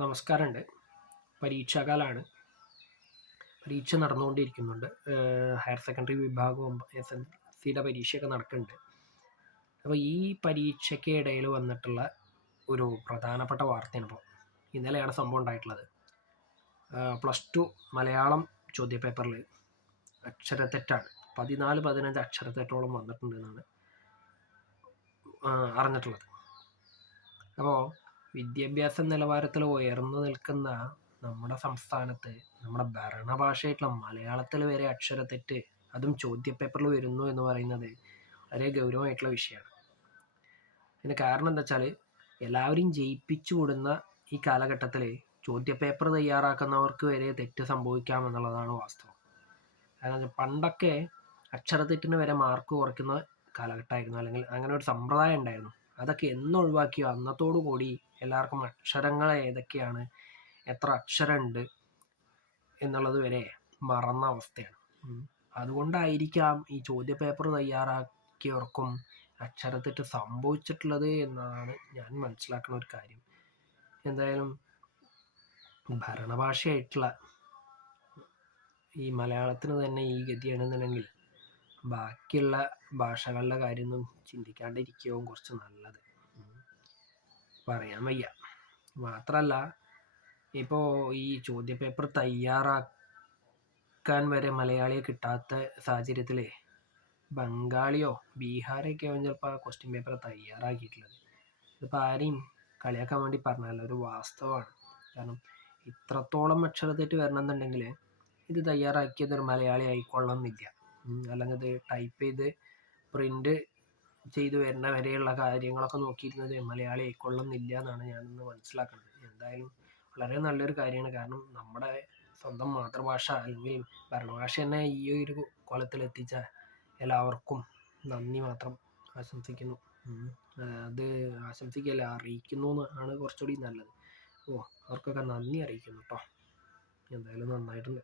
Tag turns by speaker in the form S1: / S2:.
S1: നമസ്കാരമുണ്ട്. പരീക്ഷാകാലമാണ് പരീക്ഷ നടന്നുകൊണ്ടിരിക്കുന്നുണ്ട്. ഹയർ സെക്കൻഡറി വിഭാഗവും എസ് എൽ സിയുടെ പരീക്ഷയൊക്കെ നടക്കുന്നുണ്ട്. അപ്പോൾ ഈ പരീക്ഷയ്ക്ക് ഇടയിൽ വന്നിട്ടുള്ള ഒരു പ്രധാനപ്പെട്ട വാർത്തയാണ് ഇപ്പോൾ ഇന്നലെയാണ് സംഭവം ഉണ്ടായിട്ടുള്ളത്. പ്ലസ് ടു മലയാളം ചോദ്യപേപ്പറിൽ അക്ഷരത്തെറ്റാണ്. പതിനാല് പതിനഞ്ച് അക്ഷരത്തെറ്റോളം വന്നിട്ടുണ്ട് എന്നാണ് അറിഞ്ഞിട്ടുള്ളത്. അപ്പോൾ വിദ്യാഭ്യാസ നിലവാരത്തിൽ ഉയർന്നു നിൽക്കുന്ന നമ്മുടെ സംസ്ഥാനത്ത് നമ്മുടെ ഭരണഭാഷയായിട്ടുള്ള മലയാളത്തിൽ വരെ അക്ഷരത്തെറ്റ് അതും ചോദ്യപേപ്പറിൽ വരുന്നു എന്ന് പറയുന്നത് വളരെ ഗൗരവമായിട്ടുള്ള വിഷയമാണ്. അതിന് കാരണം എന്താ വെച്ചാൽ എല്ലാവരെയും ജയിപ്പിച്ചു വിടുന്ന ഈ കാലഘട്ടത്തിൽ ചോദ്യപേപ്പർ തയ്യാറാക്കുന്നവർക്ക് വരെ തെറ്റ് സംഭവിക്കാം എന്നുള്ളതാണ് വാസ്തവം. കാരണം പണ്ടൊക്കെ അക്ഷരത്തെറ്റിന് വരെ മാർക്ക് കുറയ്ക്കുന്ന കാലഘട്ടമായിരുന്നു. അല്ലെങ്കിൽ അങ്ങനെ ഒരു സമ്പ്രദായം ഉണ്ടായിരുന്നു. അതൊക്കെ എന്നൊഴിവാക്കിയോ? അന്നത്തോടു കൂടി എല്ലാവർക്കും അക്ഷരങ്ങൾ ഏതൊക്കെയാണ്? എത്ര അക്ഷരമുണ്ട് എന്നുള്ളത് വരെ മറന്ന അവസ്ഥയാണ്. അതുകൊണ്ടായിരിക്കാം ഈ ചോദ്യ പേപ്പർ തയ്യാറാക്കിയവർക്കും അക്ഷരത്തെറ്റ് സംഭവിച്ചിട്ടുള്ളത് എന്നാണ് ഞാൻ മനസ്സിലാക്കുന്ന ഒരു കാര്യം. എന്തായാലും ഭരണഭാഷയായിട്ടുള്ള ഈ മലയാളത്തിന് തന്നെ ഈ ഗതിയാണെന്നുണ്ടെങ്കിൽ ബാക്കിയുള്ള ഭാഷകളുടെ കാര്യമൊന്നും ചിന്തിക്കാണ്ടിരിക്കുകയും കുറച്ച് നല്ലത്. പറയാൻ വയ്യ. മാത്രമല്ല ഇപ്പോൾ ഈ ചോദ്യപേപ്പർ തയ്യാറാക്കാൻ വരെ മലയാളിയെ കിട്ടാത്ത സാഹചര്യത്തിൽ ബംഗാളിയോ ബീഹാറൊക്കെ ആവും ചിലപ്പോൾ ക്വസ്റ്റ്യൻ പേപ്പർ തയ്യാറാക്കിയിട്ടുള്ളത്. ഇതിപ്പോൾ ആരെയും കളിയാക്കാൻ വേണ്ടി പറഞ്ഞല്ല ഒരു വാസ്തവമാണ്. കാരണം ഇത്രത്തോളം അക്ഷരത്തെറ്റ് വരണമെന്നുണ്ടെങ്കിൽ ഇത് തയ്യാറാക്കിയത് ഒരു മലയാളി ആയിക്കൊള്ളണമെന്നില്ല. അല്ലെങ്കിൽ അത് ടൈപ്പ് ചെയ്ത് പ്രിന്റ് ചെയ്ത് വരുന്ന വരെയുള്ള കാര്യങ്ങളൊക്കെ നോക്കിയിരുന്നത് മലയാളി ആയിക്കൊള്ളുന്നില്ല എന്നാണ് ഞാനിന്ന് മനസ്സിലാക്കുന്നത്. എന്തായാലും വളരെ നല്ലൊരു കാര്യമാണ്. കാരണം നമ്മുടെ സ്വന്തം മാതൃഭാഷ അല്ലെങ്കിൽ ഭരണഭാഷ തന്നെ ഈ ഒരു കോലത്തിലെത്തിച്ച എല്ലാവർക്കും നന്ദി മാത്രം ആശംസിക്കുന്നു. അത് ആശംസിക്കല്ല അറിയിക്കുന്നു എന്നാണ് കുറച്ചുകൂടി നല്ലത്. ഓ അവർക്കൊക്കെ നന്ദി അറിയിക്കുന്നു കേട്ടോ എന്തായാലും നന്നായിട്ടുണ്ട്.